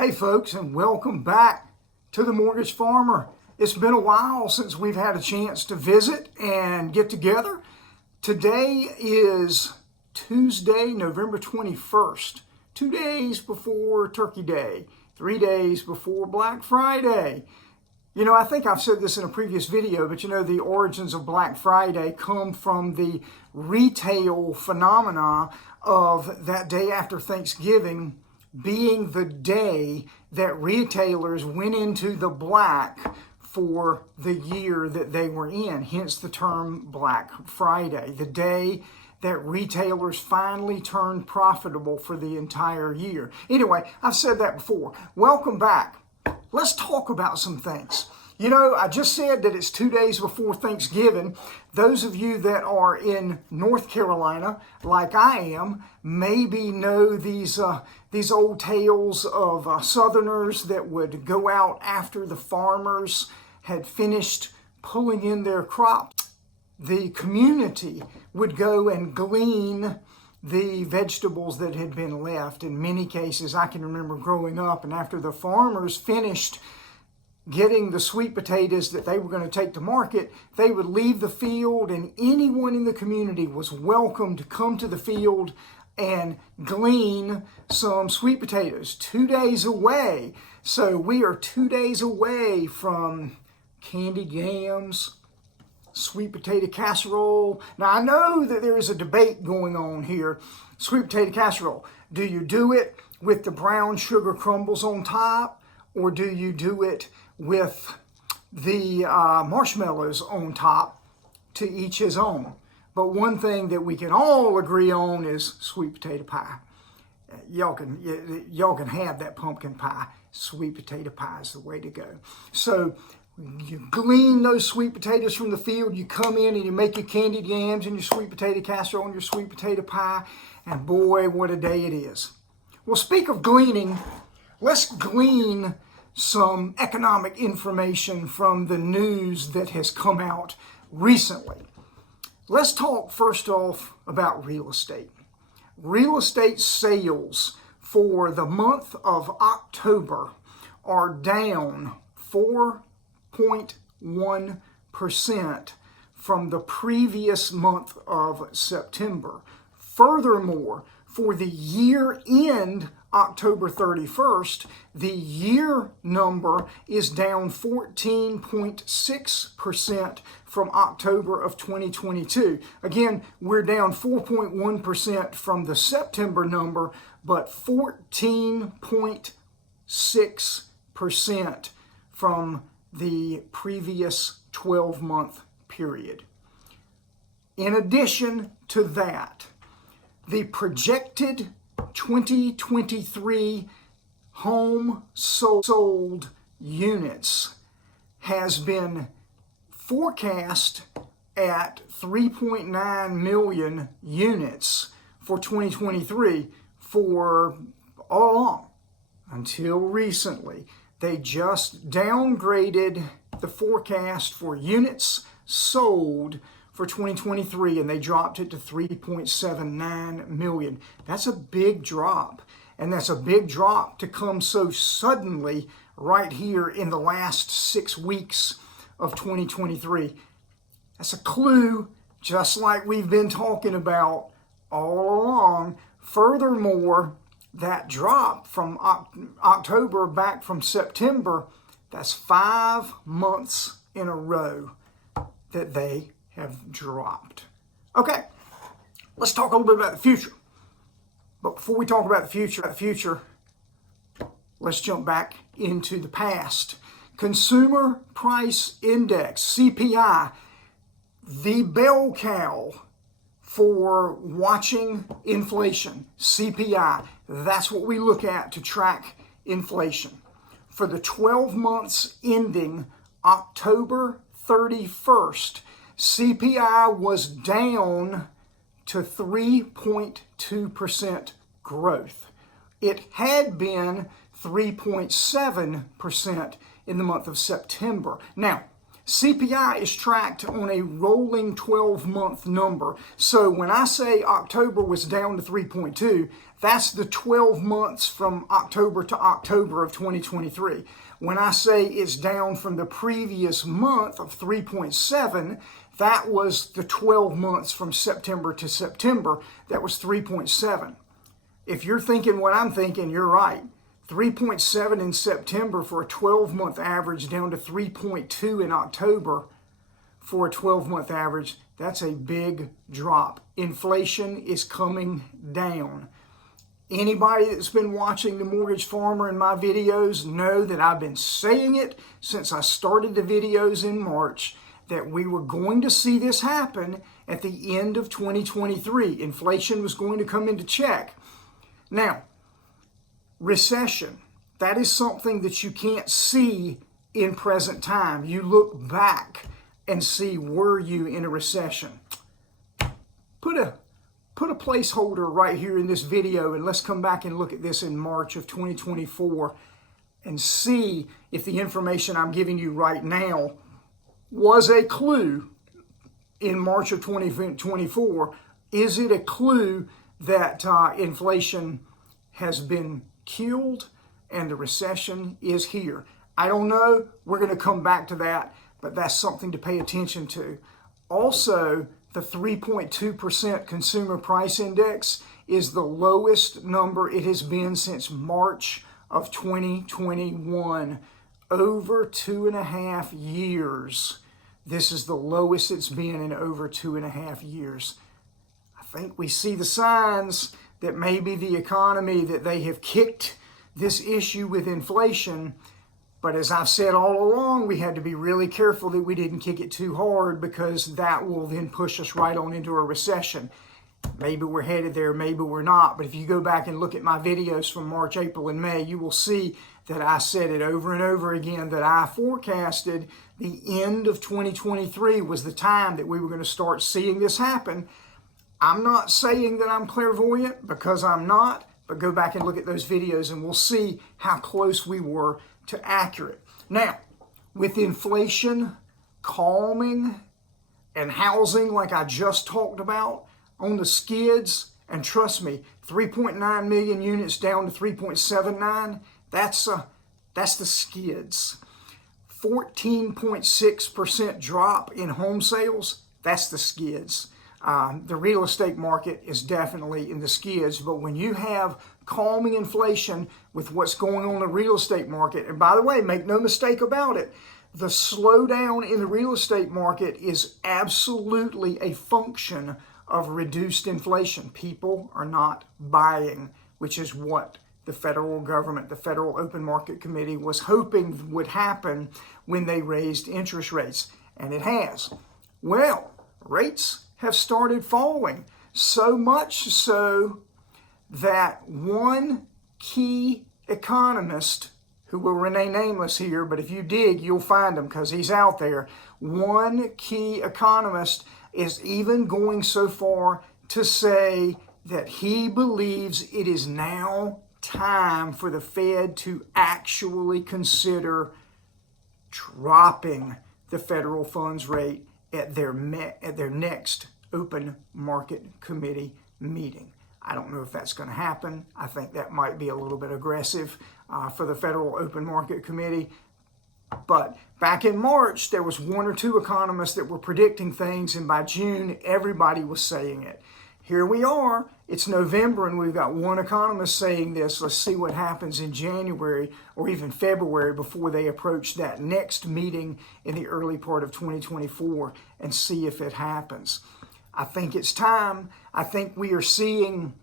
Hey folks, and welcome back to The Mortgage Farmer. It's been a while since we've had a chance to visit and get together. Today is Tuesday, November 21st, 2 days before Turkey Day, 3 days before Black Friday. You know, I think I've said this in a previous video, but the origins of Black Friday come from the retail phenomena of that day after Thanksgiving being the day that retailers went into the black for the year that they were in, hence the term Black Friday, the day that retailers finally turned profitable for the entire year. Anyway, I've said that before. Welcome back. Let's talk about some things. I just said that it's 2 days before Thanksgiving. Those of you that are in North Carolina, like I am, maybe know these old tales of Southerners that would go out after the farmers had finished pulling in their crops. The community would go and glean the vegetables that had been left. In many cases, I can remember growing up, and after the farmers finished getting the sweet potatoes that they were going to take to market, they would leave the field, and anyone in the community was welcome to come to the field and glean some sweet potatoes. 2 days away. So we are 2 days away from candied yams, sweet potato casserole. Now, I know that there is a debate going on here. Sweet potato casserole. Do you do it with the brown sugar crumbles on top, or do you do it with the marshmallows on top? To each his own. But one thing that we can all agree on is sweet potato pie. Y'all can have that pumpkin pie. Sweet potato pie is the way to go. So you glean those sweet potatoes from the field, you come in and you make your candied yams and your sweet potato casserole and your sweet potato pie, and boy, what a day it is. Well, speak of gleaning, let's glean some economic information from the news that has come out recently. Let's talk first off about real estate. Real estate sales for the month of October are down 4.1% from the previous month of September. Furthermore, for the year end October 31st, the year number is down 14.6% from October of 2022. Again, we're down 4.1% from the September number, but 14.6% from the previous 12-month period. In addition to that, the projected 2023 home sold units has been forecast at 3.9 million units for 2023 for all along until recently. They just downgraded the forecast for units sold for 2023, and they dropped it to 3.79 million. That's a big drop, and that's a big drop to come so suddenly right here in the last 6 weeks of 2023. That's a clue, just like we've been talking about all along. Furthermore, that drop from October back from September, that's 5 months in a row that they have dropped. Okay, let's talk a little bit about the future. But before we talk about the future, let's jump back into the past. Consumer Price Index, CPI, the bell cow for watching inflation. CPI, that's what we look at to track inflation. For the 12 months ending October 31st, CPI was down to 3.2% growth. It had been 3.7% in the month of September. Now, CPI is tracked on a rolling 12-month number. So when I say October was down to 3.2, That's the 12 months from October to October of 2023. When I say it's down from the previous month of 3.7, that was the 12 months from September to September. That was 3.7. If you're thinking what I'm thinking, you're right. 3.7 in September for a 12-month average, down to 3.2 in October for a 12-month average. That's a big drop. Inflation is coming down. Anybody that's been watching The Mortgage Farmer in my videos know that I've been saying it since I started the videos in March, that we were going to see this happen at the end of 2023. Inflation was going to come into check. Now, recession, that is something that you can't see in present time. You look back and see, were you in a recession? Put a placeholder right here in this video, and let's come back and look at this in March of 2024 and see if the information I'm giving you right now was a clue in March of 2024. Is it a clue that inflation has been killed and the recession is here? I don't know. We're going to come back to that, but that's something to pay attention to. Also, the 3.2% consumer price index is the lowest number it has been since March of 2021. Over 2.5 years. This is the lowest it's been in over 2.5 years. I think we see the signs that maybe the economy, that they have kicked this issue with inflation. But as I've said all along, we had to be really careful that we didn't kick it too hard, because that will then push us right on into a recession. Maybe we're headed there, maybe we're not. But if you go back and look at my videos from March, April, and May, you will see that I said it over and over again, that I forecasted the end of 2023 was the time that we were going to start seeing this happen. I'm not saying that I'm clairvoyant, because I'm not, but go back and look at those videos and we'll see how close we were to accurate. Now, with inflation calming and housing like I just talked about on the skids, and trust me, 3.9 million units down to 3.79, that's the skids. 14.6% drop in home sales, that's the skids. The real estate market is definitely in the skids, but when you have calming inflation with what's going on in the real estate market, and by the way, make no mistake about it, the slowdown in the real estate market is absolutely a function of reduced inflation. People are not buying, which is what the federal government, the Federal Open Market Committee, was hoping would happen when they raised interest rates, and it has. Well, rates have started falling, so much so that one key economist, who will remain nameless here, but if you dig, you'll find him because he's out there. One key economist is even going so far to say that he believes it is now time for the Fed to actually consider dropping the federal funds rate at their next Open Market Committee meeting. I don't know if that's going to happen. I think that might be a little bit aggressive for the Federal Open Market Committee. But back in March, there was one or two economists that were predicting things, and by June, everybody was saying it. Here we are, it's November, and we've got one economist saying this. Let's see what happens in January or even February before they approach that next meeting in the early part of 2024 and see if it happens. I think it's time. I think we are seeing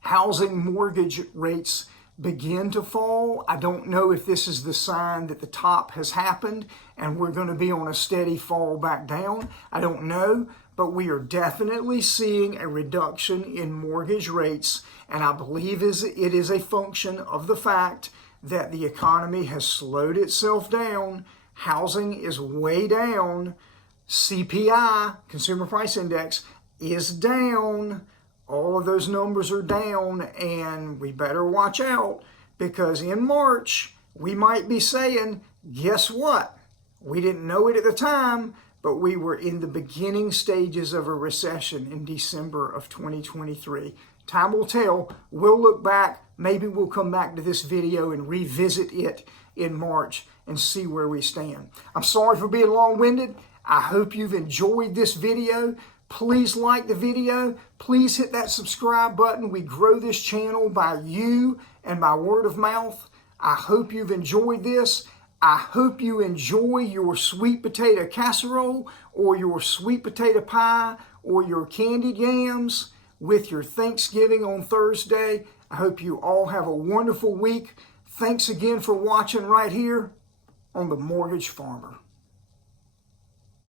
housing mortgage rates begin to fall. I don't know if this is the sign that the top has happened and we're going to be on a steady fall back down. I don't know, but we are definitely seeing a reduction in mortgage rates, and I believe it is a function of the fact that the economy has slowed itself down. Housing is way down. CPI, Consumer Price Index, is down. All of those numbers are down, and we better watch out, because in March, we might be saying, guess what? We didn't know it at the time, but we were in the beginning stages of a recession in December of 2023. Time will tell. We'll look back. Maybe we'll come back to this video and revisit it in March and see where we stand. I'm sorry for being long-winded. I hope you've enjoyed this video. Please like the video. Please hit that subscribe button. We grow this channel by you and by word of mouth. I hope you've enjoyed this. I hope you enjoy your sweet potato casserole or your sweet potato pie or your candied yams with your Thanksgiving on Thursday. I hope you all have a wonderful week. Thanks again for watching right here on The Mortgage Farmer.